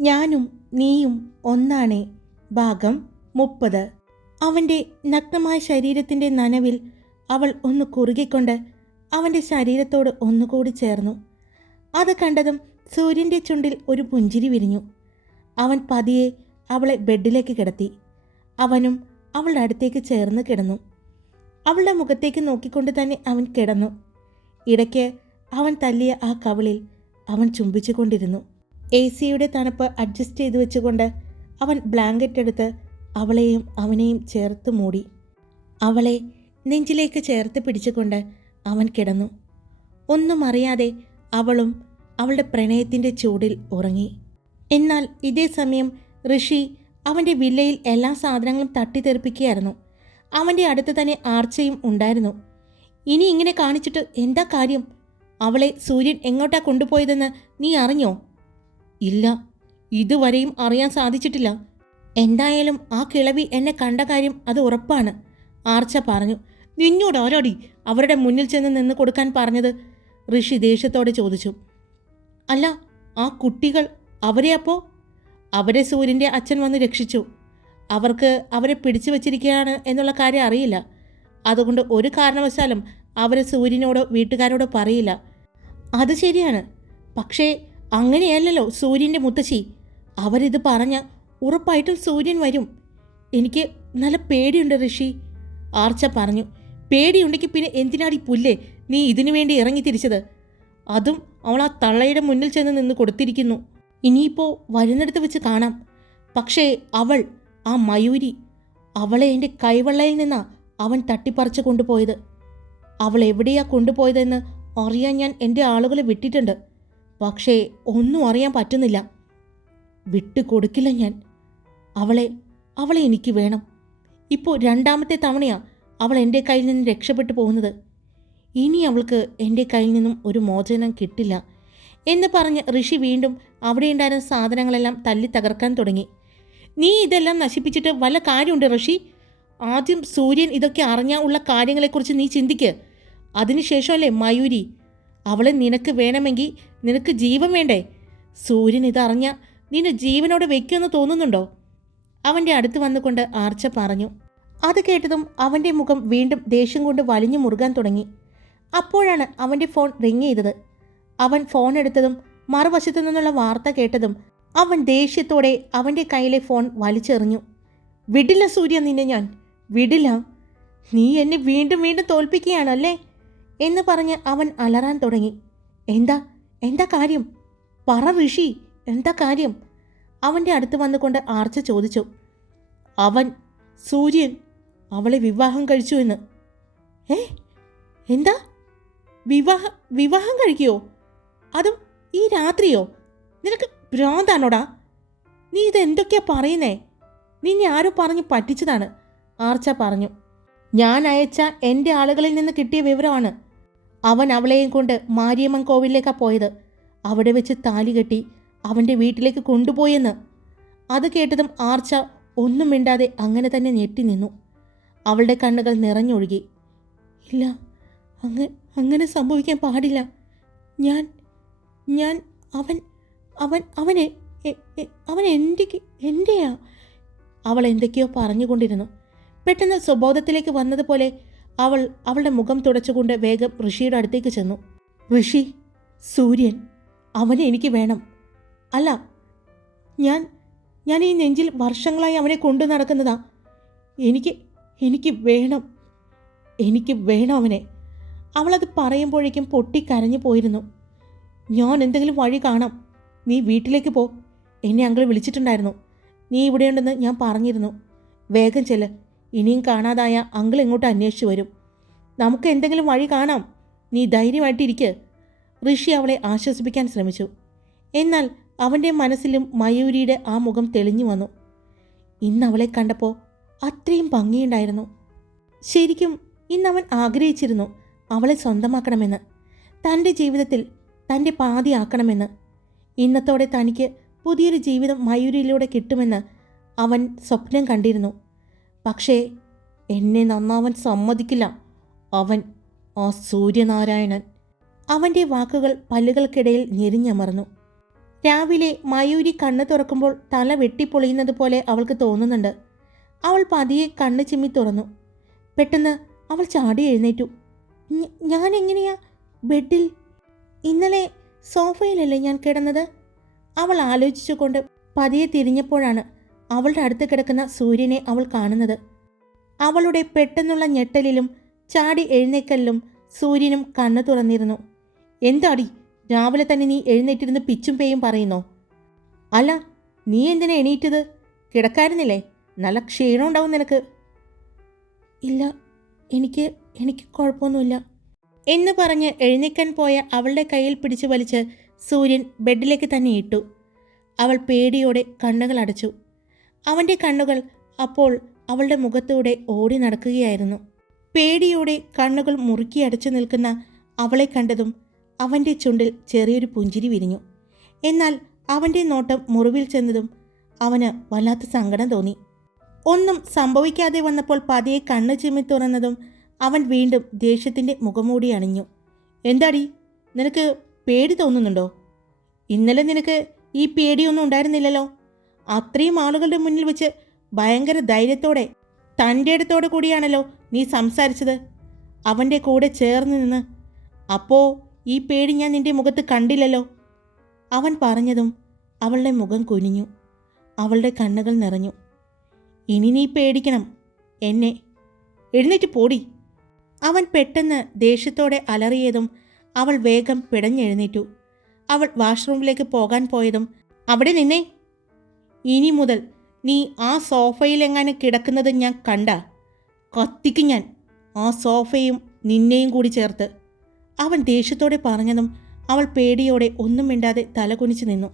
ഞാനും നീയും ഒന്നാണേ. ഭാഗം മുപ്പത്. അവന്റെ നഗ്നമായ ശരീരത്തിന്റെ നനവിൽ അവൾ ഒന്ന് കുറുകിക്കൊണ്ട് അവന്റെ ശരീരത്തോട് ഒന്നുകൂടി ചേർന്നു. അത് കണ്ടതും സൂര്യന്റെ ചുണ്ടിൽ ഒരു പുഞ്ചിരി വിരിഞ്ഞു. അവൻ പതിയെ അവളെ ബെഡിലേക്ക് കിടത്തി. അവനും അവളുടെ അടുത്തേക്ക് ചേർന്ന് കിടന്നു. അവളുടെ മുഖത്തേക്ക് നോക്കിക്കൊണ്ട് തന്നെ അവൻ കിടന്നു. ഇടയ്ക്ക് അവൻ തല്ലിയ ആ കവളിൽ അവൻ ചുംബിച്ചുകൊണ്ടിരുന്നു. എ സിയുടെ തണുപ്പ് അഡ്ജസ്റ്റ് ചെയ്തു വെച്ചുകൊണ്ട് അവൻ ബ്ലാങ്കറ്റ് എടുത്ത് അവളെയും അവനെയും ചേർത്ത് മൂടി. അവളെ നെഞ്ചിലേക്ക് ചേർത്ത് പിടിച്ചുകൊണ്ട് അവൻ കിടന്നു. ഒന്നും അറിയാതെ അവളും അവളുടെ പ്രണയത്തിന്റെ ചൂടിൽ ഉറങ്ങി. എന്നാൽ ഇതേ സമയം ഋഷി അവന്റെ വില്ലയിൽ എല്ലാ സാധനങ്ങളും തട്ടിത്തെറിപ്പിക്കുകയായിരുന്നു. അവന്റെ അടുത്ത് തന്നെ ആർച്ചയും ഉണ്ടായിരുന്നു. ഇനി ഇങ്ങനെ കാണിച്ചിട്ട് എന്താ കാര്യം? അവളെ സൂര്യൻ എങ്ങോട്ടാ കൊണ്ടുപോയതെന്ന് നീ അറിഞ്ഞോ? ഇല്ല. ഇതുവരെയും അറിയാൻ സാധിച്ചിട്ടില്ല. എന്തായാലും ആ കിളവി എന്നെ കണ്ട കാര്യം അത് ഉറപ്പാണ്. ആർച്ച പറഞ്ഞു നിന്നോട് ഓരോടി അവരുടെ മുന്നിൽ ചെന്ന് നിന്ന് കൊടുക്കാൻ പറഞ്ഞത്? ഋഷി ദേഷ്യത്തോടെ ചോദിച്ചു. അല്ല ആ കുട്ടികൾ അവരെ അപ്പോ? അവരെ സൂര്യന്റെ അച്ഛൻ വന്ന് രക്ഷിച്ചു. അവർക്ക് അവരെ പിടിച്ചു വച്ചിരിക്കുകയാണ് എന്നുള്ള കാര്യം അറിയില്ല. അതുകൊണ്ട് ഒരു കാരണവശാലും അവരെ സൂര്യനോടോ വീട്ടുകാരോടോ പറയില്ല. അത് ശരിയാണ്. പക്ഷേ അങ്ങനെയല്ലല്ലോ സൂര്യന്റെ മുത്തശ്ശി. അവരിത് പറഞ്ഞ ഉറപ്പായിട്ടും സൂര്യൻ വരും. എനിക്ക് നല്ല പേടിയുണ്ട് ഋഷി. ആർച്ച പറഞ്ഞു പേടിയുണ്ടെങ്കിൽ പിന്നെ എന്തിനാടി പുല്ലേ? നീ ഇതിനു വേണ്ടി ഇറങ്ങി തിരിച്ചത്. അതും അവൾ ആ തള്ളയുടെ മുന്നിൽ ചെന്ന് നിന്ന് കൊടുത്തിരിക്കുന്നു. ഇനിയിപ്പോൾ വരുന്നിടത്ത് വെച്ച് കാണാം. പക്ഷേ അവൾ ആ മയൂരി അവളെ എന്റെ കൈവെള്ളയിൽ നിന്നാ അവൻ തട്ടിപ്പറിച്ച് കൊണ്ടുപോയത്. അവൾ എവിടെയാ കൊണ്ടുപോയതെന്ന് അറിയാൻ ഞാൻ എന്റെ ആളുകളെ വിട്ടിട്ടുണ്ട്. പക്ഷേ ഒന്നും അറിയാൻ പറ്റുന്നില്ല. വിട്ടു കൊടുക്കില്ല ഞാൻ. അവളെ അവളെ എനിക്ക് വേണം. ഇപ്പോൾ രണ്ടാമത്തെ തവണയാ അവൾ എന്റെ കയ്യിൽ നിന്ന് രക്ഷപ്പെട്ടു പോകുന്നത്. ഇനി അവൾക്ക് എന്റെ കയ്യിൽ നിന്നും ഒരു മോചനം കിട്ടില്ല എന്ന് പറഞ്ഞ് ഋഷി വീണ്ടും അവിടെ ഉണ്ടായിരുന്ന സാധനങ്ങളെല്ലാം തല്ലി തകർക്കാൻ തുടങ്ങി. നീ ഇതെല്ലാം നശിപ്പിച്ചിട്ട് വല്ല കാര്യമുണ്ട് ഋഷി? ആദ്യം സൂര്യൻ ഇതൊക്കെ അറിഞ്ഞാൽ ഉള്ള കാര്യങ്ങളെക്കുറിച്ച് നീ ചിന്തിക്ക്. അതിനുശേഷമല്ലേ മയൂരി? അവളെ നിനക്ക് വേണമെങ്കിൽ നിനക്ക് ജീവൻ വേണ്ടേ? സൂര്യൻ ഇതറിഞ്ഞ നിന്നെ ജീവനോടെ വെക്കുമെന്ന് തോന്നുന്നുണ്ടോ? അവന്റെ അടുത്ത് വന്നുകൊണ്ട് ആർച്ച പറഞ്ഞു. അത് കേട്ടതും അവന്റെ മുഖം വീണ്ടും ദേഷ്യം കൊണ്ട് വലിഞ്ഞു മുറുകാൻ തുടങ്ങി. അപ്പോഴാണ് അവന്റെ ഫോൺ റിങ് ചെയ്തത്. അവൻ ഫോൺ എടുത്തതും മറുവശത്തു നിന്നുള്ള വാർത്ത കേട്ടതും അവൻ ദേഷ്യത്തോടെ അവന്റെ കയ്യിലെ ഫോൺ വലിച്ചെറിഞ്ഞു. വിടില്ല സൂര്യ നിന്നെ ഞാൻ. വിടില്ല. നീ എന്നെ വീണ്ടും വീണ്ടും തോൽപ്പിക്കുകയാണല്ലേ? എന്ന് പറഞ്ഞ് അവൻ അലറാൻ തുടങ്ങി. എന്താ? എന്താ കാര്യം? പറ ഋഷി എന്താ കാര്യം? അവന്റെ അടുത്ത് വന്നുകൊണ്ട് ആർച്ച ചോദിച്ചു. അവൻ സൂര്യൻ അവളെ വിവാഹം കഴിച്ചു എന്ന്. ഏ? എന്താ? വിവാഹ വിവാഹം കഴിക്കുമോ അതും ഈ രാത്രിയോ? നിനക്ക് ഭ്രാന്താണോടാ? നീ ഇത് എന്തൊക്കെയാ പറയുന്നേ? നിന്നെ ആരോ പറഞ്ഞ് പറ്റിച്ചതാണ് ആർച്ച പറഞ്ഞു. ഞാൻ അയച്ച എന്റെ ആളുകളിൽ നിന്ന് കിട്ടിയ വിവരമാണ്. അവൻ അവളെയും കൊണ്ട് മാരിയമ്മൻ കോവിലേക്കാണ് പോയത്. അവിടെ വെച്ച് താലി കെട്ടി അവന്റെ വീട്ടിലേക്ക് കൊണ്ടുപോയെന്ന്. അത് കേട്ടതും ആർച്ച ഒന്നും മിണ്ടാതെ അങ്ങനെ തന്നെ ഞെട്ടി നിന്നു. അവളുടെ കണ്ണുകൾ നിറഞ്ഞൊഴുകി. ഇല്ല അങ്ങ അങ്ങനെ സംഭവിക്കാൻ പാടില്ല. ഞാൻ ഞാൻ അവൻ അവൻ അവനെ അവൻ എന്റെ എന്റെയാ അവൾ എന്തൊക്കെയോ പറഞ്ഞുകൊണ്ടിരുന്നു. പെട്ടെന്ന് സ്വബോധത്തിലേക്ക് വന്നതുപോലെ അവൾ അവളുടെ മുഖം തുടച്ചുകൊണ്ട് വേഗം ഋഷിയുടെ അടുത്തേക്ക് ചെന്നു. ഋഷി സൂര്യൻ അവനെ എനിക്ക് വേണം. അല്ല ഞാൻ ഞാൻ ഈ നെഞ്ചിൽ വർഷങ്ങളായി അവനെ കൊണ്ടു നടക്കുന്നതാ. എനിക്ക് എനിക്ക് വേണം എനിക്ക് വേണം അവനെ. അവളത് പറയുമ്പോഴേക്കും പൊട്ടിക്കരഞ്ഞു പോയിരുന്നു. ഞാൻ എന്തെങ്കിലും വഴി കാണാം. നീ വീട്ടിലേക്ക് പോ. എന്നെ അങ്കിൾ വിളിച്ചിട്ടുണ്ടായിരുന്നു. നീ ഇവിടെയുണ്ടെന്ന് ഞാൻ പറഞ്ഞിരുന്നു. വേഗം ചെല്ല്. ഇനിയും കാണാതായ അങ്കിൾ എങ്ങോട്ട് അന്വേഷിച്ചു വരും. നമുക്ക് എന്തെങ്കിലും വഴി കാണാം. നീ ധൈര്യമായിട്ടിരിക്ക് ഋഷി അവളെ ആശ്വസിപ്പിക്കാൻ ശ്രമിച്ചു. എന്നാൽ അവന്റെ മനസ്സിലും മയൂരിയുടെ ആ മുഖം തെളിഞ്ഞു വന്നു. ഇന്ന് അവളെ കണ്ടപ്പോൾ അത്രയും ഭംഗിയുണ്ടായിരുന്നു. ശരിക്കും ഇന്ന് അവൻ ആഗ്രഹിച്ചിരുന്നു അവളെ സ്വന്തമാക്കണമെന്ന്. തന്റെ ജീവിതത്തിൽ തന്റെ പാതിയാക്കണമെന്ന് ഇന്നത്തോടെ തനിക്ക് പുതിയൊരു ജീവിതം മയൂരിയിലൂടെ കിട്ടുമെന്ന് അവൻ സ്വപ്നം കണ്ടിരുന്നു. പക്ഷേ എന്നെ നന്നാവൻ സമ്മതിക്കില്ല. അവൻ ആ സൂര്യനാരായണൻ അവന്റെ വാക്കുകൾ പല്ലുകൾക്കിടയിൽ ഞെരിഞ്ഞമർന്നു. രാവിലെ മയൂരി കണ്ണ് തുറക്കുമ്പോൾ തല വെട്ടിപ്പൊളിയുന്നത് പോലെ അവൾക്ക് തോന്നുന്നുണ്ട്. അവൾ പതിയെ കണ്ണ് ചിമ്മി തുറന്നു. പെട്ടെന്ന് അവൾ ചാടി എഴുന്നേറ്റു. ഞാൻ എങ്ങനെയാ ബെഡിൽ? ഇന്നലെ സോഫയിലല്ലേ ഞാൻ കിടന്നത്? അവൾ ആലോചിച്ചുകൊണ്ട് പതിയെ തിരിഞ്ഞപ്പോഴാണ് അവളുടെ അടുത്ത് കിടക്കുന്ന സൂര്യനെ അവൾ കാണുന്നത്. അവളുടെ പെട്ടെന്നുള്ള ഞെട്ടലിലും ചാടി എഴുന്നേക്കല്ലും സൂര്യനും കണ്ണു തുറന്നിരുന്നു. എന്താടി രാവിലെ തന്നെ നീ എഴുന്നേറ്റിരുന്ന് പിച്ചും പേയും പറയുന്നോ? അല്ല നീ എന്തിനാ എണീറ്റത്? കിടക്കായിരുന്നില്ലേ? നല്ല ക്ഷീണം ഉണ്ടാവും നിനക്ക്. ഇല്ല എനിക്ക് എനിക്ക് കുഴപ്പമൊന്നുമില്ല. എന്ന് പറഞ്ഞ് എഴുന്നേക്കാൻ പോയ അവളുടെ കയ്യിൽ പിടിച്ചു വലിച്ച് സൂര്യൻ ബെഡിലേക്ക് തന്നെ ഇട്ടു. അവൾ പേടിയോടെ കണ്ണുകൾ അടച്ചു. അവന്റെ കണ്ണുകൾ അപ്പോൾ അവളുടെ മുഖത്തൂടെ ഓടി നടക്കുകയായിരുന്നു. പേടിയോടെ കണ്ണുകൾ മുറുക്കി അടച്ചു നിൽക്കുന്ന അവളെ കണ്ടതും അവന്റെ ചുണ്ടിൽ ചെറിയൊരു പുഞ്ചിരി വിരിഞ്ഞു. എന്നാൽ അവന്റെ നോട്ടം മുറിവിൽ ചെന്നതും അവന് വല്ലാത്ത സങ്കടം തോന്നി. ഒന്നും സംഭവിക്കാതെ വന്നപ്പോൾ പതിയെ കണ്ണ് ചിമ്മി തുറന്നതും അവൻ വീണ്ടും ദേഷ്യത്തിന്റെ മുഖംമൂടി അണിഞ്ഞു. എന്താടി? നിനക്ക് പേടി തോന്നുന്നുണ്ടോ? ഇന്നലെ നിനക്ക് ഈ പേടിയൊന്നും ഉണ്ടായിരുന്നില്ലല്ലോ. അത്രയും ആളുകളുടെ മുന്നിൽ വെച്ച് ഭയങ്കര ധൈര്യത്തോടെ തന്റെ അടുത്തോടെ കൂടിയാണല്ലോ നീ സംസാരിച്ചത്? അവന്റെ കൂടെ ചേർന്ന് നിന്ന് അപ്പോ ഈ പേടി ഞാൻ നിന്റെ മുഖത്ത് കണ്ടില്ലല്ലോ? അവൻ പറഞ്ഞതും അവളുടെ മുഖം കുനിഞ്ഞു. അവളുടെ കണ്ണുകൾ നിറഞ്ഞു. ഇനി നീ പേടിക്കണം എന്നെ. എഴുന്നേറ്റ് പോടി. അവൻ പെട്ടെന്ന് ദേഷ്യത്തോടെ അലറിയതും അവൾ വേഗം പിടഞ്ഞെഴുന്നേറ്റു. അവൾ വാഷ്റൂമിലേക്ക് പോകാൻ പോയതും അവിടെ നിന്നേ. ഇനി മുതൽ നീ ആ സോഫയിലെങ്ങാനും കിടക്കുന്നത് ഞാൻ കണ്ട. കത്തിക്കും ഞാൻ. ആ സോഫയും നിന്നെയും കൂടി ചേർത്ത്. അവൻ ദേഷ്യത്തോടെ പറഞ്ഞതും അവൾ പേടിയോടെ ഒന്നും മിണ്ടാതെ തലകുനിച്ച് നിന്നു.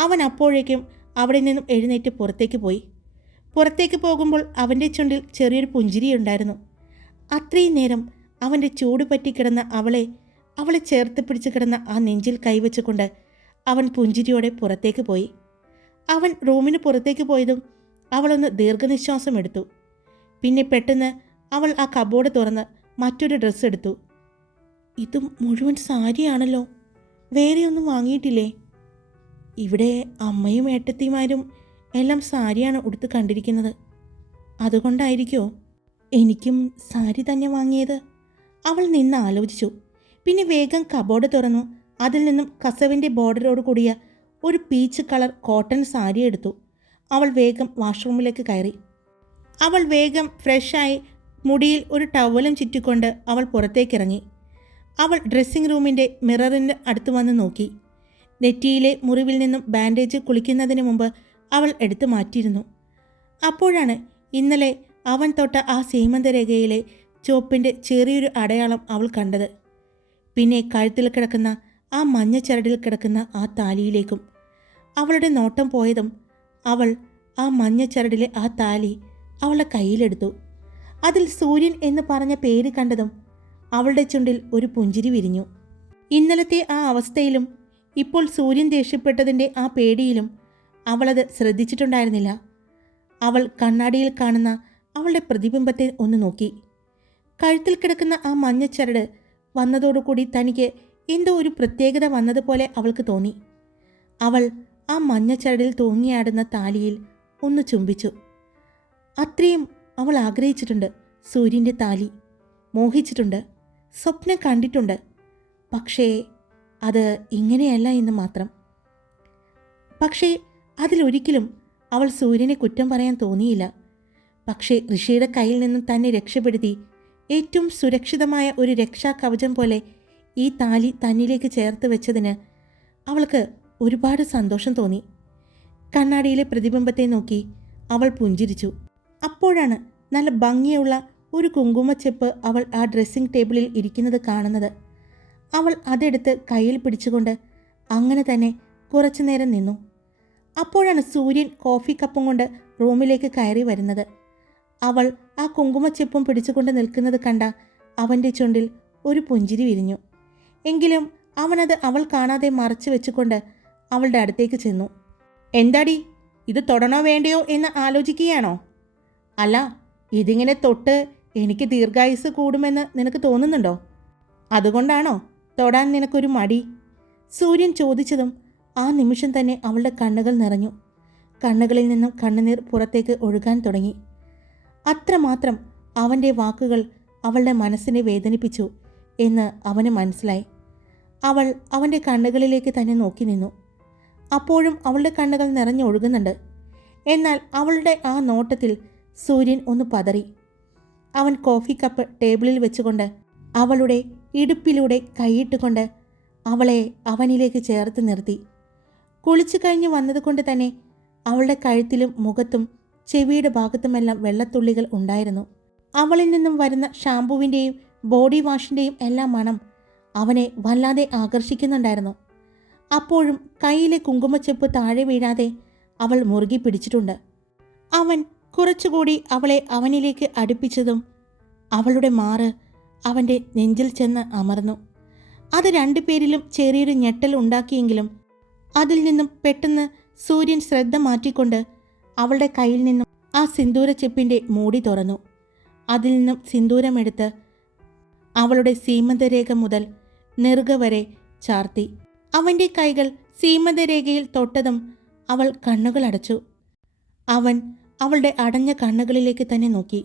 അവൻ അപ്പോഴേക്കും അവിടെ നിന്നും എഴുന്നേറ്റ് പുറത്തേക്ക് പോയി. പുറത്തേക്ക് പോകുമ്പോൾ അവന്റെ ചുണ്ടിൽ ചെറിയൊരു പുഞ്ചിരിയുണ്ടായിരുന്നു അത്രയും നേരം അവന്റെ ചൂട് പറ്റിക്കിടന്ന അവളെ അവളെ ചേർത്ത് പിടിച്ച് കിടന്ന ആ നെഞ്ചിൽ കൈവച്ചുകൊണ്ട് അവൻ പുഞ്ചിരിയോടെ പുറത്തേക്ക് പോയി. അവൻ റൂമിന് പുറത്തേക്ക് പോയതും അവളൊന്ന് ദീർഘനിശ്വാസം എടുത്തു. പിന്നെ പെട്ടെന്ന് അവൾ ആ കബോർഡ് തുറന്ന് മറ്റൊരു ഡ്രസ്സ് എടുത്തു. ഇത് മുഴുവൻ സാരിയാണല്ലോ. വേറെയൊന്നും വാങ്ങിയിട്ടില്ലേ? ഇവിടെ അമ്മയും ഏട്ടത്തിമാരും എല്ലാം സാരിയാണ് ഉടുത്ത് കണ്ടിരിക്കുന്നത്. അതുകൊണ്ടായിരിക്കോ എനിക്കും സാരി തന്നെ വാങ്ങിയത്? അവൾ നിന്ന് ആലോചിച്ചു. പിന്നെ വേഗം കബോർഡ് തുറന്നു. അതിൽ നിന്നും കസവിന്റെ ബോർഡറോട് കൂടിയ ഒരു പീച്ച് കളർ കോട്ടൺ സാരി എടുത്തു. അവൾ വേഗം വാഷ്റൂമിലേക്ക് കയറി. അവൾ വേഗം ഫ്രഷായി മുടിയിൽ ഒരു ടവലും ചുറ്റിക്കൊണ്ട് അവൾ പുറത്തേക്കിറങ്ങി. അവൾ ഡ്രസ്സിംഗ് റൂമിന്റെ മിററിന്റെ അടുത്ത് വന്ന് നോക്കി. നെറ്റിയിലെ മുറിവിൽ നിന്നും ബാൻഡേജ് കുളിക്കുന്നതിന് മുമ്പ് അവൾ എടുത്തു മാറ്റിയിരുന്നു. അപ്പോഴാണ് ഇന്നലെ അവൻ തൊട്ട ആ സീമന്തരേഖയിലെ ചുവപ്പിന്റെ ചെറിയൊരു അടയാളം അവൾ കണ്ടത്. പിന്നെ കഴുത്തിൽ കിടക്കുന്ന ആ മഞ്ഞ ചരടിൽ കിടക്കുന്ന ആ താലിയിലേക്കും അവളുടെ നോട്ടം പോയതും അവൾ ആ മഞ്ഞ ചരടിലെ ആ താലി അവളുടെ കയ്യിലെടുത്തു. അതിൽ സൂര്യൻ എന്ന് പറഞ്ഞ പേര് കണ്ടതും അവളുടെ ചുണ്ടിൽ ഒരു പുഞ്ചിരി വിരിഞ്ഞു. ഇന്നലത്തെ ആ അവസ്ഥയിലും ഇപ്പോൾ സൂര്യൻ ദേഷ്യപ്പെട്ടതിന്റെ ആ പേടിയിലും അവളത് ശ്രദ്ധിച്ചിട്ടുണ്ടായിരുന്നില്ല. അവൾ കണ്ണാടിയിൽ കാണുന്ന അവളുടെ പ്രതിബിംബത്തെ ഒന്ന് നോക്കി. കഴുത്തിൽ കിടക്കുന്ന ആ മഞ്ഞച്ചരട് വന്നതോടുകൂടി തനിക്ക് എന്തോ ഒരു പ്രത്യേകത വന്നതുപോലെ അവൾക്ക് തോന്നി. അവൾ ആ മഞ്ഞച്ചരടിൽ തൂങ്ങിയാടുന്ന താലിയിൽ ഒന്ന് ചുംബിച്ചു. അത്രയും അവൾ ആഗ്രഹിച്ചിട്ടുണ്ട്. സൂര്യന്റെ താലി മോഹിച്ചിട്ടുണ്ട്. സ്വപ്നം കണ്ടിട്ടുണ്ട്. പക്ഷേ അത് ഇങ്ങനെയല്ല എന്ന് മാത്രം. പക്ഷേ അതിലൊരിക്കലും അവൾ സൂര്യനെ കുറ്റം പറയാൻ തോന്നിയില്ല. പക്ഷേ ഋഷിയുടെ കയ്യിൽ നിന്നും തന്നെ രക്ഷപ്പെടുത്തി ഏറ്റവും സുരക്ഷിതമായ ഒരു രക്ഷാ കവചം പോലെ ഈ താലി തന്നിലേക്ക് ചേർത്ത് വെച്ചതിന് അവൾക്ക് ഒരുപാട് സന്തോഷം തോന്നി. കണ്ണാടിയിലെ പ്രതിബിംബത്തെ നോക്കി അവൾ പുഞ്ചിരിച്ചു. അപ്പോഴാണ് നല്ല ഭംഗിയുള്ള ഒരു കുങ്കുമച്ചെപ്പ് അവൾ ആ ഡ്രസ്സിംഗ് ടേബിളിൽ ഇരിക്കുന്നത് കാണുന്നത്. അവൾ അതെടുത്ത് കയ്യിൽ പിടിച്ചുകൊണ്ട് അങ്ങനെ തന്നെ കുറച്ചു നേരം നിന്നു. അപ്പോഴാണ് സൂര്യൻ കോഫി കപ്പും കൊണ്ട് റൂമിലേക്ക് കയറി വരുന്നത്. അവൾ ആ കുങ്കുമച്ചെപ്പും പിടിച്ചുകൊണ്ട് നിൽക്കുന്നത് കണ്ട അവന്റെ ചുണ്ടിൽ ഒരു പുഞ്ചിരി വിരിഞ്ഞു. എങ്കിലും അവനത് അവൾ കാണാതെ മറച്ചു വെച്ചുകൊണ്ട് അവളുടെ അടുത്തേക്ക് ചെന്നു. എന്താടി? ഇത് തൊടണോ വേണ്ടയോ എന്ന് ആലോചിക്കുകയാണോ? അല്ല ഇതിങ്ങനെ തൊട്ട് എനിക്ക് ദീർഘായുസ് കൂടുമെന്ന് നിനക്ക് തോന്നുന്നുണ്ടോ? അതുകൊണ്ടാണോ തൊടാൻ നിനക്കൊരു മടി? സൂര്യൻ ചോദിച്ചതും ആ നിമിഷം തന്നെ അവളുടെ കണ്ണുകൾ നിറഞ്ഞു. കണ്ണുകളിൽ നിന്നും കണ്ണുനീർ പുറത്തേക്ക് ഒഴുകാൻ തുടങ്ങി. അത്രമാത്രം അവന്റെ വാക്കുകൾ അവളുടെ മനസ്സിനെ വേദനിപ്പിച്ചു എന്ന് അവന് മനസ്സിലായി. അവൾ അവന്റെ കണ്ണുകളിലേക്ക് തന്നെ നോക്കി നിന്നു. അപ്പോഴും അവളുടെ കണ്ണുകൾ നിറഞ്ഞൊഴുകുന്നുണ്ട്. എന്നാൽ അവളുടെ ആ നോട്ടത്തിൽ സൂര്യൻ ഒന്ന് പതറി. അവൻ കോഫി കപ്പ് ടേബിളിൽ വെച്ചുകൊണ്ട് അവളുടെ ഇടുപ്പിലൂടെ കൈയിട്ടുകൊണ്ട് അവളെ അവനിലേക്ക് ചേർത്ത് നിർത്തി. കുളിച്ചു കഴിഞ്ഞ് വന്നതുകൊണ്ട് തന്നെ അവളുടെ കഴുത്തിലും മുഖത്തും ചെവിയുടെ ഭാഗത്തുമെല്ലാം വെള്ളത്തുള്ളികൾ ഉണ്ടായിരുന്നു. അവളിൽ നിന്നും വരുന്ന ഷാമ്പുവിന്റെയും ബോഡി വാഷിന്റെയും എല്ലാം മണം അവനെ വല്ലാതെ ആകർഷിക്കുന്നുണ്ടായിരുന്നു. അപ്പോഴും കയ്യിലെ കുങ്കുമച്ചെപ്പ് താഴെ വീഴാതെ അവൾ മുറുകി പിടിച്ചിട്ടുണ്ട്. അവൻ കുറച്ചുകൂടി അവളെ അവനിലേക്ക് അടുപ്പിച്ചതും അവളുടെ മാറ് അവന്റെ നെഞ്ചിൽ ചെന്ന് അമർന്നു. അത് രണ്ടുപേരിലും ചെറിയൊരു ഞെട്ടൽ ഉണ്ടാക്കിയെങ്കിലും അതിൽ നിന്നും പെട്ടെന്ന് സൂര്യൻ ശ്രദ്ധ മാറ്റിക്കൊണ്ട് അവളുടെ കയ്യിൽ നിന്നും ആ സിന്ദൂര ചെപ്പിന്റെ മൂടി തുറന്നു. അതിൽ നിന്നും സിന്ദൂരമെടുത്ത് അവളുടെ സീമന്തരേഖ മുതൽ നെറുക വരെ ചാർത്തി. അവന്റെ കൈകൾ സീമന്തരേഖയിൽ തൊട്ടതും അവൾ കണ്ണുകളടച്ചു അവൻ അവളുടെ അടഞ്ഞ കണ്ണുകളിലേക്ക് തന്നെ നോക്കി.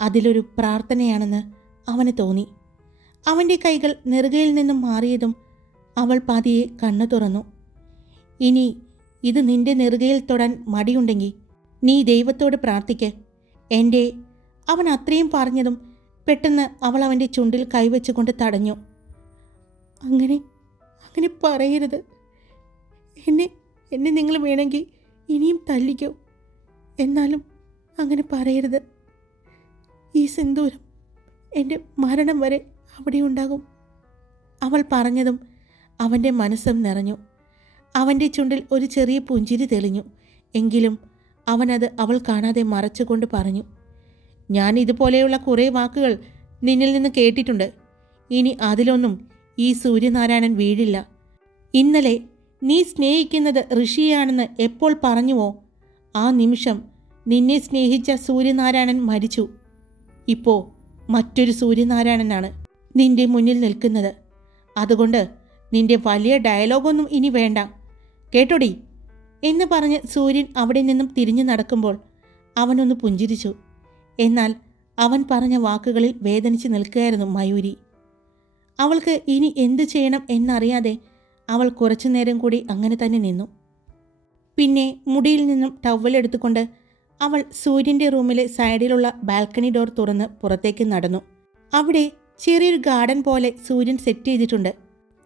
അതിലൊരു പ്രാർത്ഥനയാണെന്ന് അവന് തോന്നി. അവന്റെ കൈകൾ നെറുകയിൽ നിന്നും മാറിയതും അവൾ പതിയെ കണ്ണു തുറന്നു. ഇനി ഇത് നിന്റെ നെറുകയിൽ തൊടാൻ മടിയുണ്ടെങ്കിൽ നീ ദൈവത്തോട് പ്രാർത്ഥിക്ക്. എന്റെ അവൻ അത്രയും പറഞ്ഞതും പെട്ടെന്ന് അവൾ അവന്റെ ചുണ്ടിൽ കൈവച്ചുകൊണ്ട് തടഞ്ഞു. അങ്ങനെ അങ്ങനെ പറയരുത്. എന്നെ എന്നെ നിങ്ങൾ വേണമെങ്കിൽ ഇനിയും തല്ലിക്കോ. എന്നാലും അങ്ങനെ പറയരുത്. ഈ സിന്ദൂരം എന്റെ മരണം വരെ അവിടെ ഉണ്ടാകും. അവൾ പറഞ്ഞതും അവന്റെ മനസ്സും നിറഞ്ഞു. അവന്റെ ചുണ്ടിൽ ഒരു ചെറിയ പുഞ്ചിരി തെളിഞ്ഞു. എങ്കിലും അവനത് അവൾ കാണാതെ മറച്ചുകൊണ്ട് പറഞ്ഞു ഞാൻ ഇതുപോലെയുള്ള കുറേ വാക്കുകൾ നിന്നിൽ നിന്ന് കേട്ടിട്ടുണ്ട്. ഇനി അതിലൊന്നും ഈ സൂര്യനാരായണൻ വീഴില്ല. ഇന്നലെ നീ സ്നേഹിക്കുന്നത് ഋഷിയാണെന്ന് എപ്പോൾ പറഞ്ഞുവോ ആ നിമിഷം നിന്നെ സ്നേഹിച്ച സൂര്യനാരായണൻ മരിച്ചു. ഇപ്പോൾ മറ്റൊരു സൂര്യനാരായണനാണ് നിന്റെ മുന്നിൽ നിൽക്കുന്നത്. അതുകൊണ്ട് നിന്റെ വലിയ ഡയലോഗൊന്നും ഇനി വേണ്ട. കേട്ടോടി? എന്ന് പറഞ്ഞ് സൂര്യൻ അവിടെ നിന്നും തിരിഞ്ഞു നടക്കുമ്പോൾ അവനൊന്ന് പുഞ്ചിരിച്ചു. എന്നാൽ അവൻ പറഞ്ഞ വാക്കുകളിൽ വേദനിച്ച് നിൽക്കുകയായിരുന്നു മയൂരി. അവൾക്ക് ഇനി എന്തു ചെയ്യണം എന്നറിയാതെ അവൾ കുറച്ചു നേരം കൂടി അങ്ങനെ തന്നെ നിന്നു. പിന്നെ മുടിയിൽ നിന്നും ടവലെടുത്തുകൊണ്ട് അവൾ സൂര്യന്റെ റൂമിലെ സൈഡിലുള്ള ബാൽക്കണി ഡോർ തുറന്ന് പുറത്തേക്ക് നടന്നു. അവിടെ ചെറിയൊരു ഗാർഡൻ പോലെ സൂര്യൻ സെറ്റ് ചെയ്തിട്ടുണ്ട്.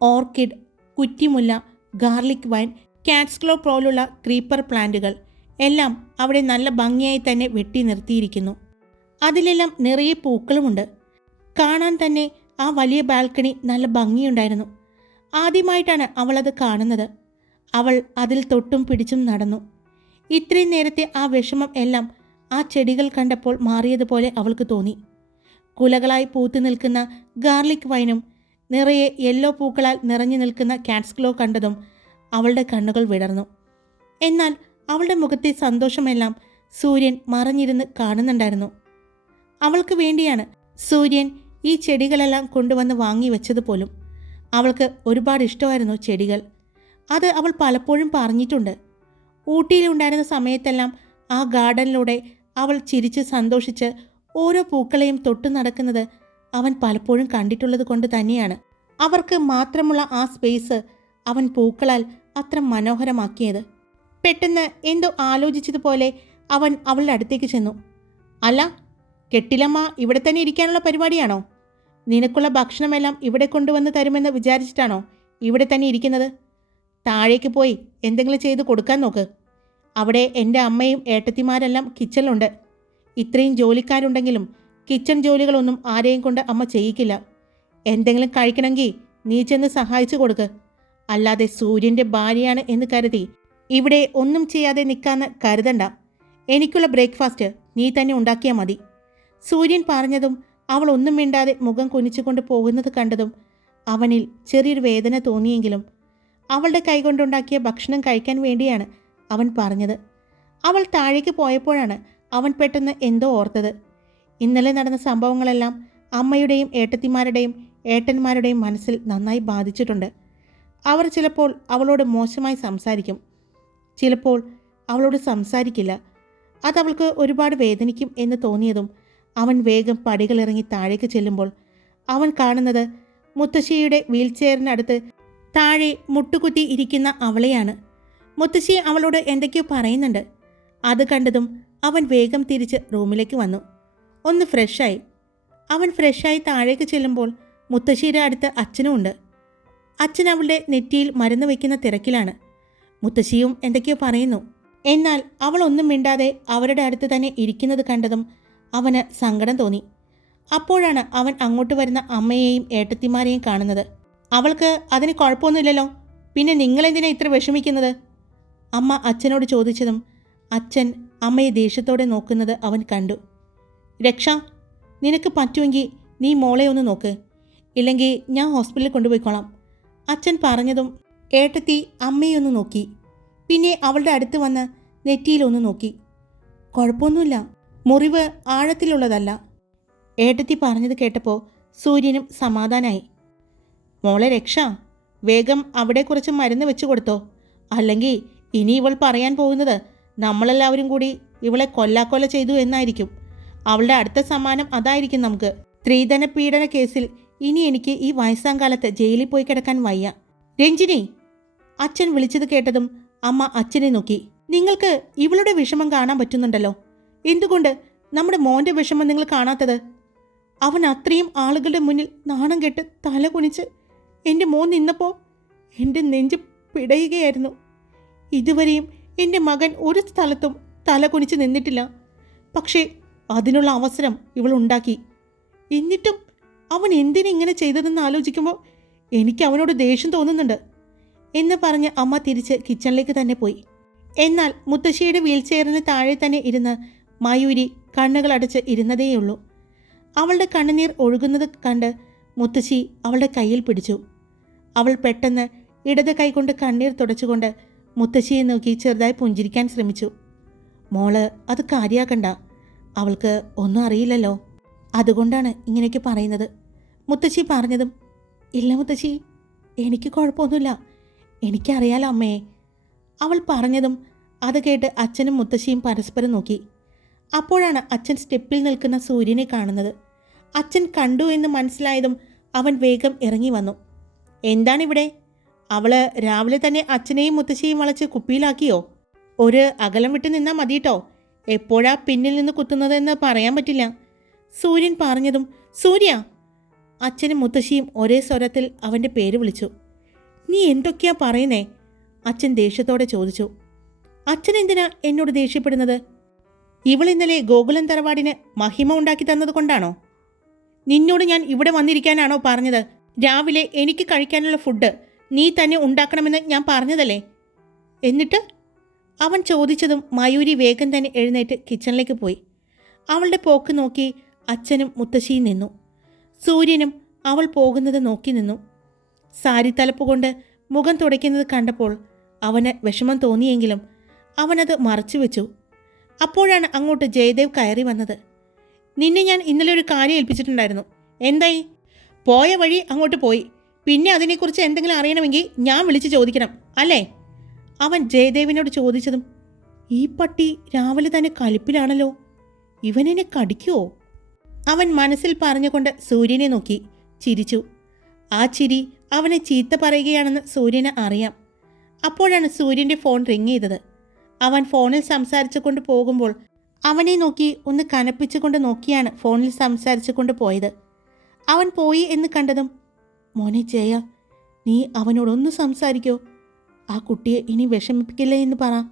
ഓർക്കിഡ് കുറ്റിമുല്ല ഗാർലിക് വൈൻ കാറ്റ്സ്ക്ലോ പോലുള്ള ക്രീപ്പർ പ്ലാന്റുകൾ എല്ലാം അവിടെ നല്ല ഭംഗിയായി തന്നെ വെട്ടി നിർത്തിയിരിക്കുന്നു. അതിലെല്ലാം നിറയെ പൂക്കളുമുണ്ട്. കാണാൻ തന്നെ ആ വലിയ ബാൽക്കണി നല്ല ഭംഗിയുണ്ടായിരുന്നു. ആദ്യമായിട്ടാണ് അവളത് കാണുന്നത്. അവൾ അതിൽ തൊട്ടും പിടിച്ചും നടന്നു. ഇത്രയും നേരത്തെ ആ വിഷമം എല്ലാം ആ ചെടികൾ കണ്ടപ്പോൾ മാറിയതുപോലെ അവൾക്ക് തോന്നി. കുലകളായി പൂത്തു നിൽക്കുന്ന ഗാർലിക് വൈനും നിറയെ യെല്ലോ പൂക്കളാൽ നിറഞ്ഞു നിൽക്കുന്ന കാറ്റ്സ്ക്ലോ കണ്ടതും അവളുടെ കണ്ണുകൾ വിടർന്നു. എന്നാൽ അവളുടെ മുഖത്തെ സന്തോഷമെല്ലാം സൂര്യൻ മറഞ്ഞിരുന്ന് കാണുന്നുണ്ടായിരുന്നു. അവൾക്ക് വേണ്ടിയാണ് സൂര്യൻ ഈ ചെടികളെല്ലാം കൊണ്ടുവന്ന് വാങ്ങി വെച്ചതുപോലും അവൾക്ക് ഒരുപാട് ഇഷ്ടമായിരുന്നു ചെടികൾ. അത് അവൾ പലപ്പോഴും പറഞ്ഞിട്ടുണ്ട്. ഊട്ടിയിലുണ്ടായിരുന്ന സമയത്തെല്ലാം ആ ഗാർഡനിലൂടെ അവൾ ചിരിച്ച് സന്തോഷിച്ച് ഓരോ പൂക്കളെയും തൊട്ടു നടക്കുന്നത് അവൻ പലപ്പോഴും കണ്ടിട്ടുള്ളത് കൊണ്ട് തന്നെയാണ്. അവർക്ക് മാത്രമുള്ള ആ സ്പേസ് അവൻ പൂക്കളാൽ അത്ര മനോഹരമാക്കിയത്. പെട്ടെന്ന് എന്തോ ആലോചിച്ചതുപോലെ അവൻ അവളുടെ അടുത്തേക്ക് ചെന്നു. അല്ല കെട്ടിലമ്മ ഇവിടെ തന്നെ ഇരിക്കാനുള്ള പരിപാടിയാണോ? നിനക്കുള്ള ഭക്ഷണമെല്ലാം ഇവിടെ കൊണ്ടുവന്ന് തരുമെന്ന് വിചാരിച്ചിട്ടാണോ ഇവിടെ തന്നെ ഇരിക്കുന്നത്? താഴേക്ക് പോയി എന്തെങ്കിലും ചെയ്ത് കൊടുക്കാൻ നോക്ക്. അവിടെ എന്റെ അമ്മയും ഏട്ടത്തിമാരെല്ലാം കിച്ചണിലുണ്ട്. ഇത്രയും ജോലിക്കാരുണ്ടെങ്കിലും കിച്ചൺ ജോലികളൊന്നും ആരെയും കൊണ്ട് അമ്മ ചെയ്യിക്കില്ല. എന്തെങ്കിലും കഴിക്കണമെങ്കിൽ നീ ചെന്ന് സഹായിച്ചു കൊടുക്ക്. അല്ലാതെ സൂര്യന്റെ ഭാര്യയാണ് എന്ന് കരുതി ഇവിടെ ഒന്നും ചെയ്യാതെ നിൽക്കാന്ന് കരുതണ്ട. എനിക്കുള്ള ബ്രേക്ക്ഫാസ്റ്റ് നീ തന്നെ ഉണ്ടാക്കിയാൽ മതി. സൂര്യൻ പറഞ്ഞതും അവൾ ഒന്നും മിണ്ടാതെ മുഖം കുനിച്ചുകൊണ്ട് പോകുന്നത് കണ്ടതും അവനിൽ ചെറിയൊരു വേദന തോന്നിയെങ്കിലും അവളുടെ കൈകൊണ്ടുണ്ടാക്കിയ ഭക്ഷണം കഴിക്കാൻ വേണ്ടിയാണ് അവൻ പറഞ്ഞത്. അവൾ താഴേക്ക് പോയപ്പോഴാണ് അവൻ പെട്ടെന്ന് എന്തോ ഓർത്തത്. ഇന്നലെ നടന്ന സംഭവങ്ങളെല്ലാം അമ്മയുടെയും ഏട്ടത്തിമാരുടെയും ഏട്ടന്മാരുടെയും മനസ്സിൽ നന്നായി ബാധിച്ചിട്ടുണ്ട്. അവർ ചിലപ്പോൾ അവളോട് മോശമായി സംസാരിക്കും. ചിലപ്പോൾ അവളോട് സംസാരിക്കില്ല. അതവൾക്ക് ഒരുപാട് വേദനിക്കും എന്ന് തോന്നിയതും അവൻ വേഗം പടികളിറങ്ങി താഴേക്ക് ചെല്ലുമ്പോൾ അവൻ കാണുന്നത് മുത്തശ്ശിയുടെ വീൽചെയറിനടുത്ത് താഴെ മുട്ടുകുത്തി ഇരിക്കുന്ന അവളെയാണ്. മുത്തശ്ശി അവളോട് എന്തൊക്കെയോ പറയുന്നുണ്ട്. അത് കണ്ടതും അവൻ വേഗം തിരിച്ച് റൂമിലേക്ക് വന്നു. ഒന്ന് ഫ്രഷായി. അവൻ ഫ്രഷായി താഴേക്ക് ചെല്ലുമ്പോൾ മുത്തശ്ശിയുടെ അടുത്ത് അച്ഛനുമുണ്ട് അച്ഛൻ അവളുടെ നെറ്റിയിൽ മരുന്ന് വയ്ക്കുന്ന തിരക്കിലാണ്. മുത്തശ്ശിയും എന്തൊക്കെയോ പറയുന്നു. എന്നാൽ അവൾ ഒന്നും മിണ്ടാതെ അവരുടെ അടുത്ത് തന്നെ ഇരിക്കുന്നത് കണ്ടതും അവന് സങ്കടം തോന്നി. അപ്പോഴാണ് അവൻ അങ്ങോട്ട് വരുന്ന അമ്മയെയും ഏട്ടത്തിമാരെയും കാണുന്നത്. അവൾക്ക് അതിന് കുഴപ്പമൊന്നുമില്ലല്ലോ. പിന്നെ നിങ്ങളെന്തിനാ ഇത്ര വിഷമിക്കുന്നത്? അമ്മ അച്ഛനോട് ചോദിച്ചതും അച്ഛൻ അമ്മയെ ദേഷ്യത്തോടെ നോക്കുന്നത് അവൻ കണ്ടു. രക്ഷ നിനക്ക് പറ്റുമെങ്കിൽ നീ മോളെ ഒന്ന് നോക്ക്. ഇല്ലെങ്കിൽ ഞാൻ ഹോസ്പിറ്റലിൽ കൊണ്ടുപോയിക്കോളാം. അച്ഛൻ പറഞ്ഞതും ഏട്ടത്തി അമ്മയൊന്ന് നോക്കി. പിന്നെ അവളുടെ അടുത്ത് വന്ന് നെറ്റിയിലൊന്ന് നോക്കി. കുഴപ്പമൊന്നുമില്ല. മുറിവ് ആഴത്തിലുള്ളതല്ല. ഏട്ടത്തി പറഞ്ഞത് കേട്ടപ്പോൾ സൂര്യനും സമാധാനായി. മോളെ രക്ഷ വേഗം അവിടെ കുറച്ച് മരുന്ന് വെച്ച് കൊടുത്തോ. അല്ലെങ്കിൽ ഇനി ഇവൾ പറയാൻ പോകുന്നത് നമ്മളെല്ലാവരും കൂടി ഇവളെ കൊല്ലാക്കൊല ചെയ്തു എന്നായിരിക്കും. അവളുടെ അടുത്ത സമ്മാനം അതായിരിക്കും നമുക്ക്. സ്ത്രീധന പീഡന കേസിൽ ഇനി എനിക്ക് ഈ വയസ്സാം കാലത്ത് ജയിലിൽ പോയി കിടക്കാൻ വയ്യ. രഞ്ജിനി അച്ഛൻ വിളിച്ചത് കേട്ടതും അമ്മ അച്ഛനെ നോക്കി. നിങ്ങൾക്ക് ഇവളുടെ വിഷമം കാണാൻ പറ്റുന്നുണ്ടല്ലോ. എന്തുകൊണ്ട് നമ്മുടെ മോന്റെ വിഷമം നിങ്ങൾ കാണാത്തത്? അവൻ അത്രയും ആളുകളുടെ മുന്നിൽ നാണം കെട്ട് തല കുനിച്ച് എന്റെ മോൻ നിന്നപ്പോൾ എന്റെ നെഞ്ച് പിടയുകയായിരുന്നു. ഇതുവരെയും എന്റെ മകൻ ഒരു സ്ഥലത്തും തല കുനിച്ച് നിന്നിട്ടില്ല. പക്ഷേ അതിനുള്ള അവസരം ഇവൾ ഉണ്ടാക്കി. എന്നിട്ടും അവൻ എന്തിനിങ്ങനെ ചെയ്തതെന്ന് ആലോചിക്കുമ്പോൾ എനിക്ക് അവനോട് ദേഷ്യം തോന്നുന്നുണ്ട് എന്ന് പറഞ്ഞ് അമ്മ തിരിച്ച് കിച്ചണിലേക്ക് തന്നെ പോയി. എന്നാൽ മുത്തശ്ശിയുടെ വീൽചെയറിന് താഴെ തന്നെ ഇരുന്ന് മയൂരി കണ്ണുകൾ അടച്ച് ഇരുന്നതേയുള്ളൂ. അവളുടെ കണ്ണുനീർ ഒഴുകുന്നത് കണ്ട് മുത്തശ്ശി അവളുടെ കയ്യിൽ പിടിച്ചു. അവൾ പെട്ടെന്ന് ഇടത് കൈകൊണ്ട് കണ്ണീർ തുടച്ചുകൊണ്ട് മുത്തശ്ശിയെ നോക്കി ചെറുതായി പുഞ്ചിരിക്കാൻ ശ്രമിച്ചു. മോൾ അത് കാര്യാക്കണ്ട. അവൾക്ക് ഒന്നും അറിയില്ലല്ലോ. അതുകൊണ്ടാണ് ഇങ്ങനെയൊക്കെ പറയുന്നത്. മുത്തശ്ശി പറഞ്ഞതും ഇല്ല മുത്തശ്ശി എനിക്ക് കുഴപ്പമൊന്നുമില്ല. എനിക്കറിയാലോ അമ്മയെ അവൾ പറഞ്ഞതും അത് കേട്ട് അച്ഛനും മുത്തശ്ശിയും പരസ്പരം നോക്കി. അപ്പോഴാണ് അച്ഛൻ സ്റ്റെപ്പിൽ നിൽക്കുന്ന സൂര്യനെ കാണുന്നത്. അച്ഛൻ കണ്ടു എന്ന് മനസ്സിലായതും അവൻ വേഗം ഇറങ്ങി വന്നു. എന്താണിവിടെ? അവൾ രാവിലെ തന്നെ അച്ഛനെയും മുത്തശ്ശിയും വളച്ച് കുപ്പിയിലാക്കിയോ? ഒരു അകലം വിട്ട് നിന്നാൽ മതിട്ടോ? എപ്പോഴാ പിന്നിൽ നിന്ന് കുത്തുന്നതെന്ന് പറയാൻ പറ്റില്ല. സൂര്യൻ പറഞ്ഞതും സൂര്യ! അച്ഛനും മുത്തശ്ശിയും ഒരേ സ്വരത്തിൽ അവന്റെ പേര് വിളിച്ചു. നീ എന്തൊക്കെയാ പറയുന്നേ? അച്ഛൻ ദേഷ്യത്തോടെ ചോദിച്ചു. അച്ഛൻ എന്തിനാ എന്നോട് ദേഷ്യപ്പെടുന്നത്? ഇവൾ ഇന്നലെ ഗോകുലം തറവാടിന് മഹിമ ഉണ്ടാക്കി തന്നത് കൊണ്ടാണോ? നിന്നോട് ഞാൻ ഇവിടെ വന്നിരിക്കാനാണോ പറഞ്ഞത്? രാവിലെ എനിക്ക് കഴിക്കാനുള്ള ഫുഡ് നീ തന്നെ ഉണ്ടാക്കണമെന്ന് ഞാൻ പറഞ്ഞതല്ലേ? എന്നിട്ട് അവൻ ചോദിച്ചതും മയൂരി വേഗം തന്നെ എഴുന്നേറ്റ് കിച്ചണിലേക്ക് പോയി. അവളുടെ പോക്ക് നോക്കി അച്ഛനും മുത്തശ്ശിയും നിന്നു. സൂര്യനും അവൾ പോകുന്നത് നോക്കി നിന്നു. സാരി തലപ്പ് കൊണ്ട് മുഖം തുടയ്ക്കുന്നത് കണ്ടപ്പോൾ അവന് വിഷമം തോന്നിയെങ്കിലും അവനത് മറച്ചു വെച്ചു. അപ്പോഴാണ് അങ്ങോട്ട് ജയദേവ് കയറി വന്നത്. നിന്നെ ഞാൻ ഇന്നലെ ഒരു കാര്യം ഏൽപ്പിച്ചിട്ടുണ്ടായിരുന്നു. എന്തായി? പോയ വഴി അങ്ങോട്ട് പോയി. പിന്നെ അതിനെക്കുറിച്ച് എന്തെങ്കിലും അറിയണമെങ്കിൽ ഞാൻ വിളിച്ച് ചോദിക്കണം അല്ലേ? അവൻ ജയദേവിനോട് ചോദിച്ചതും ഈ പട്ടി രാവിലെ തന്നെ കലിപ്പിലാണല്ലോ ഇവനെന്നെ കടിക്കുമോ അവൻ മനസ്സിൽ പറഞ്ഞുകൊണ്ട് സൂര്യനെ നോക്കി ചിരിച്ചു. ആ ചിരി അവനെ ചീത്ത പറയുകയാണെന്ന് സൂര്യന് അറിയാം. അപ്പോഴാണ് സൂര്യന്റെ ഫോൺ റിങ് ചെയ്തത്. അവൻ ഫോണിൽ സംസാരിച്ചു കൊണ്ട് പോകുമ്പോൾ അവനെ നോക്കി ഒന്ന് കനപ്പിച്ചുകൊണ്ട് നോക്കിയാണ് ഫോണിൽ സംസാരിച്ചു കൊണ്ട് പോയത്. അവൻ പോയി എന്ന് കണ്ടതും മോനെ ജയ നീ അവനോടൊന്ന് സംസാരിക്കോ. ആ കുട്ടിയെ ഇനി വിഷമിപ്പിക്കില്ല എന്ന് പറ.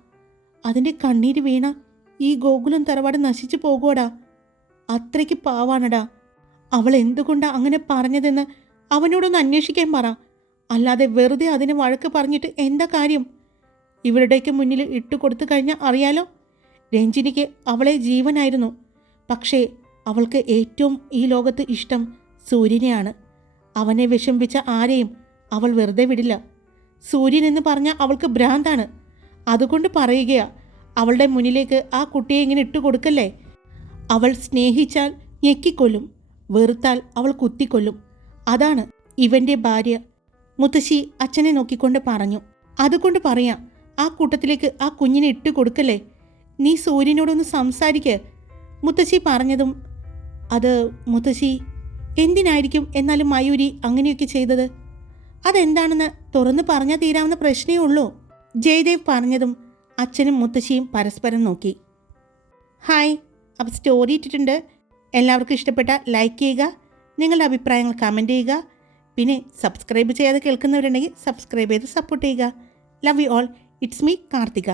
അതിന്റെ കണ്ണീര് വീണ ഈ ഗോകുലം തറവാട് നശിച്ചു പോകുവടാ. അത്രയ്ക്ക് പാവാണടാ. അവൾ എന്തുകൊണ്ടാ അങ്ങനെ പറഞ്ഞതെന്ന് അവനോടൊന്ന് അന്വേഷിക്കാൻ പറ. അല്ലാതെ വെറുതെ അതിന് വഴക്ക് പറഞ്ഞിട്ട് എന്താ കാര്യം? ഇവരുടെയൊക്കെ മുന്നിൽ ഇട്ട് കൊടുത്തു കഴിഞ്ഞാൽ അറിയാലോ? രഞ്ജിനിക്ക് അവളെ ജീവനായിരുന്നു. പക്ഷേ അവൾക്ക് ഏറ്റവും ഈ ലോകത്ത് ഇഷ്ടം സൂര്യനെയാണ്. അവനെ വിഷമിപ്പിച്ച ആരെയും അവൾ വെറുതെ വിടില്ല. സൂര്യൻ എന്ന് പറഞ്ഞാൽ അവൾക്ക് ഭ്രാന്താണ്. അതുകൊണ്ട് പറയുകയാ അവളുടെ മുന്നിലേക്ക് ആ കുട്ടിയെ ഇങ്ങനെ ഇട്ടു കൊടുക്കല്ലേ? അവൾ സ്നേഹിച്ചാൽ ഞെക്കിക്കൊല്ലും വെറുത്താൽ അവൾ കുത്തിക്കൊല്ലും. അതാണ് ഇവന്റെ ഭാര്യ. മുത്തശ്ശി അച്ഛനെ നോക്കിക്കൊണ്ട് പറഞ്ഞു അതുകൊണ്ട് പറയാം ആ കൂട്ടത്തിലേക്ക് ആ കുഞ്ഞിനെ ഇട്ട് കൊടുക്കല്ലേ? നീ സൂര്യനോടൊന്ന് സംസാരിക്ക്. മുത്തശ്ശി പറഞ്ഞതും അത് മുത്തശ്ശി എന്തിനായിരിക്കും എന്നാലും മയൂരി അങ്ങനെയൊക്കെ ചെയ്തത്? അതെന്താണെന്ന് തുറന്നു പറഞ്ഞാൽ തീരാവുന്ന പ്രശ്നമേ ഉള്ളൂ. ജയദേവ് പറഞ്ഞതും അച്ഛനും മുത്തശ്ശിയും പരസ്പരം നോക്കി. ഹായ് അപ്പോൾ സ്റ്റോറി ഇട്ടിട്ടുണ്ട്. എല്ലാവർക്കും ഇഷ്ടപ്പെട്ട ലൈക്ക് ചെയ്യുക നിങ്ങളുടെ അഭിപ്രായങ്ങൾ കമന്റ് ചെയ്യുക പിന്നെ സബ്സ്ക്രൈബ് ചെയ്യാതെ കേൾക്കുന്നവരുണ്ടെങ്കിൽ സബ്സ്ക്രൈബ് ചെയ്ത് സപ്പോർട്ട് ചെയ്യുക. Love you all it's me Karthika.